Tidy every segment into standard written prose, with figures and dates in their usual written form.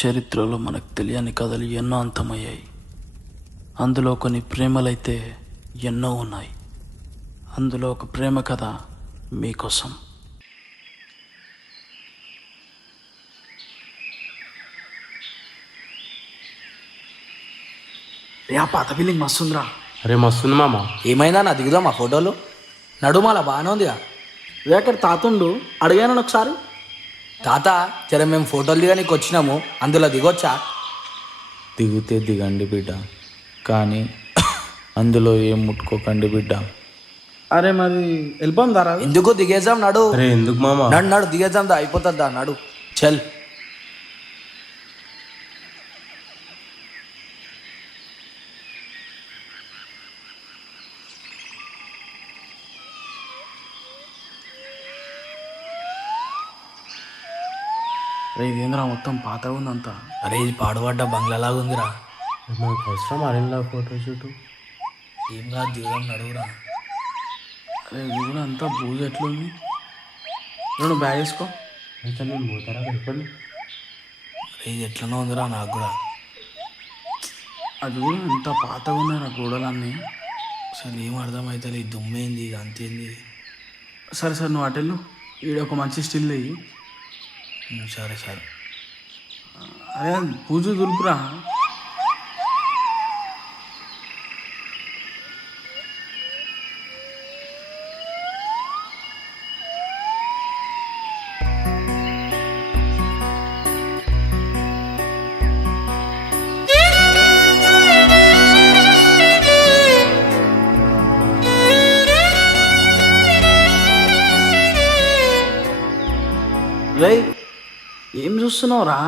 చరిత్రలో మనకు తెలియని కథలు ఎన్నో అంతమయ్యాయి. అందులో కొన్ని ప్రేమలైతే ఎన్నో ఉన్నాయి. అందులో ఒక ప్రేమ కథ మీకోసం. పాత బిల్లింగ్ మస్తుందిరా. అరే మస్తుంది మామ. ఏమైందా నా దిగుదామా ఫోటోలు? నడుమాల బాగానే ఉందిగా. వేకర్ తాతుండు అడిగాను ఒకసారి. తాత జర మేము ఫోటోలు దిగడానికి వచ్చినాము, అందులో దిగొచ్చా? దిగితే దిగండి బిడ్డ, కానీ అందులో ఏం ముట్టుకోకండి బిడ్డ. అరే మరి వెళ్ళిపోం దారా. ఎందుకు దిగేద్దాం, నడు. అరే ఎందుకు మామ? నడు నడు దిగేద్దాం దా, అయిపోతుంది దా, నడు చల్. అరే ఇదేంద్రా మొత్తం పాతగా ఉందంతా. అరే ఇది పాడుపడ్డ బంగ్లాలాగా ఉందిరా. మనకు అవసరం అరేంలా ఫోటో షూట్. ఏం కాదు దిగుదాం, నడువురా. అరే ఇది కూడా అంతా బూజు ఎట్లుంది. నువ్వు బ్యాగ్ వేసుకో. అయితే నేను పోతారా వెళ్ళిపోండి. అరే ఇది ఎట్లనో ఉందిరా నాకు కూడా. అది కూడా ఎంత పాతగా ఉన్నాయి నా గోడలన్నీ. అసలు ఏం అర్థమవుతుంది, ఈ దుమ్మేంది ఇది అంతేంది. సరే సరే నువ్వు అటెళ్ళు, ఈడ ఒక మంచి స్టిల్ అయ్యి. సరే సరే. అరే పూజ దులుపురా. రేయ్ ఏం చూస్తున్నావురా?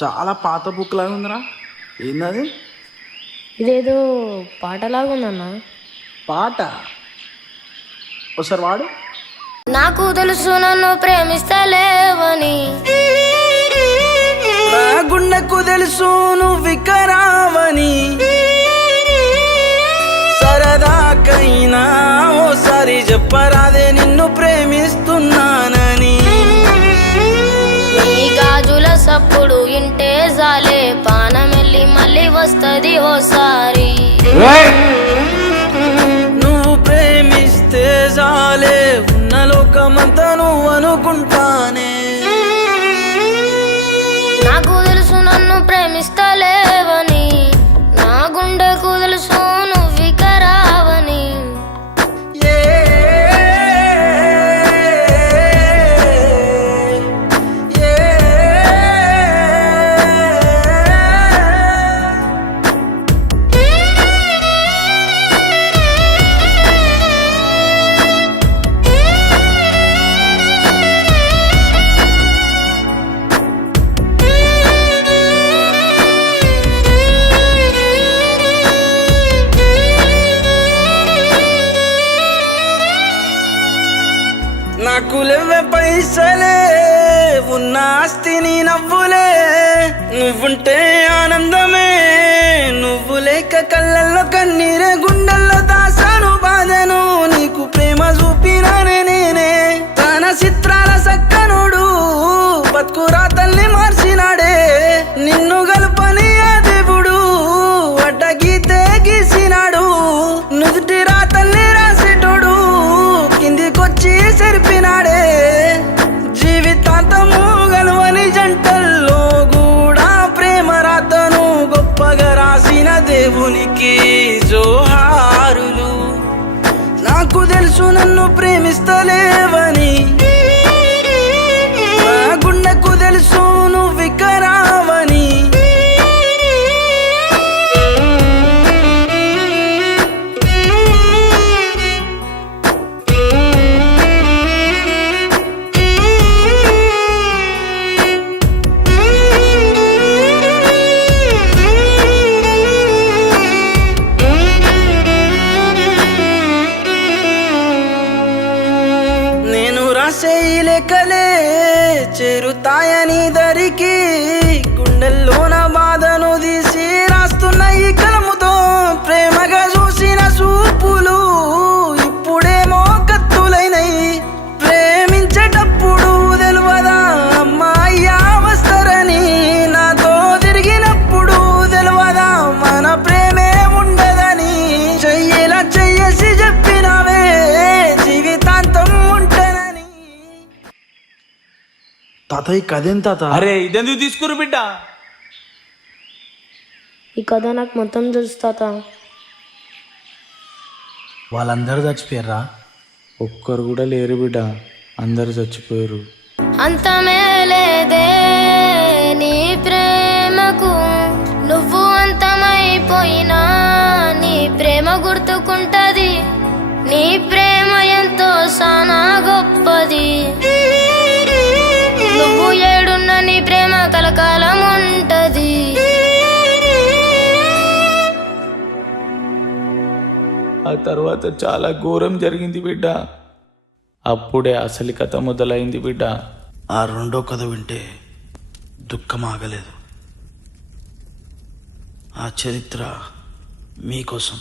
చాలా పాత బుక్ లాగా ఉందిరా. ఏందది? ఇదేదో పాటలాగా ఉందన్న. పాట ఒకసారి వాడు. నాకు తెలుసు నన్ను ప్రేమిస్తలేవని, నా గుండెకు తెలుసు నువ్వు వికరావని, సరదాకైనా ఓసారి చెప్పరాదే నిన్ను ప్రేమిస్తున్నానని. నీ గాజుల సప్పుడు ఇంటే జాలే, పానమెల్లి మళ్ళీ వస్తది ఓసారి. నువ్వు ప్రేమిస్తే జాలే, ఉన్న లోకమంతా నువ్వు అనుకుంటానే. నాకు తెలుసు నన్ను ప్రేమిస్తలేవని, నా గుండెకు తెలుసు నువ్వు వికరావని. నాకు లేవే పైసలే, ఉన్న ఆస్తిని నవ్వులే, నువ్వుంటే ఆనందమే, నువ్వు లేక కళ్ళల్లో కన్నీరే, గుండెల్లో దాసాను బాధను, నీకు ప్రేమ చూపినానే నేనే. తన చిత్రాల సక్కనుడు బతుకురా తల్లి మార్చినాడే, నిన్ను గలుపని ఆ దేవుడు అడ్డ గీతే గీసినాడు. నుదుటి రా తల్లి రాసేటోడు కిందికొచ్చి సెరిపినాడే. జీవితాంతము గలవని జంటల్లో కూడా ప్రేమ రాతను గొప్పగా రాసిన దేవునికి జోహారులు. నాకు తెలుసు నన్ను ప్రేమిస్తలేవని, నా గుండెకు తెలుసు నువ్వు వికరావని. లేఖలే చేరుతాయని దరికి, గుండెల్లో నా బాధను తీసి రాస్తున్న ఈ కలముతో ప్రేమగా చూసి తాత ఈ కదేం తాత? అరే ఇదెందుకు తీసుకురు బిడ్డ? ఈ కథ నాకు మొత్తం తెలుసు తాత. వాళ్ళందరూ చచ్చిపోయారా? ఒక్కరు కూడా లేరు బిడ్డ, అందరు చచ్చిపోయారు. అంతమే లేదే నీ ప్రేమకు, నువ్వు అంతమైపోయినా నీ ప్రేమ గుర్తుకుంటది. నీ ప్రేమ ఎంతో సానా గొప్పది. నువ్వు ఏడున్న నీ ప్రేమ కలకాలం ఉంటది. ఆ తర్వాత చాలా ఘోరం జరిగింది బిడ్డ. అప్పుడే అసలు కథ మొదలైంది బిడ్డ. ఆ రెండో కథ వింటే దుఃఖం ఆగలేదు. ఆ చరిత్ర మీకోసం.